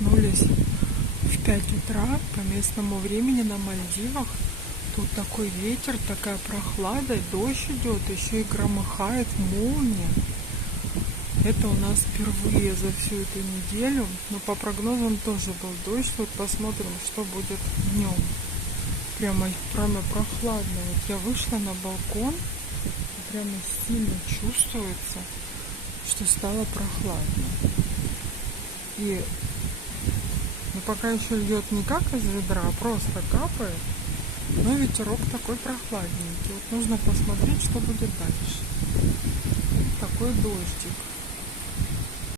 проснулись в 5 утра по местному времени на Мальдивах. Тут такой ветер, такая прохлада, дождь идет, еще и громыхает молния. Это у нас впервые за всю эту неделю, но по прогнозам тоже был дождь. Вот посмотрим, что будет днем. Прямо прохладно. Вот я вышла на балкон, и прямо сильно чувствуется, что стало прохладно. И пока еще льет не как из ведра, а просто капает, но ветерок такой прохладненький. Вот нужно посмотреть, что будет дальше. Такой дождик.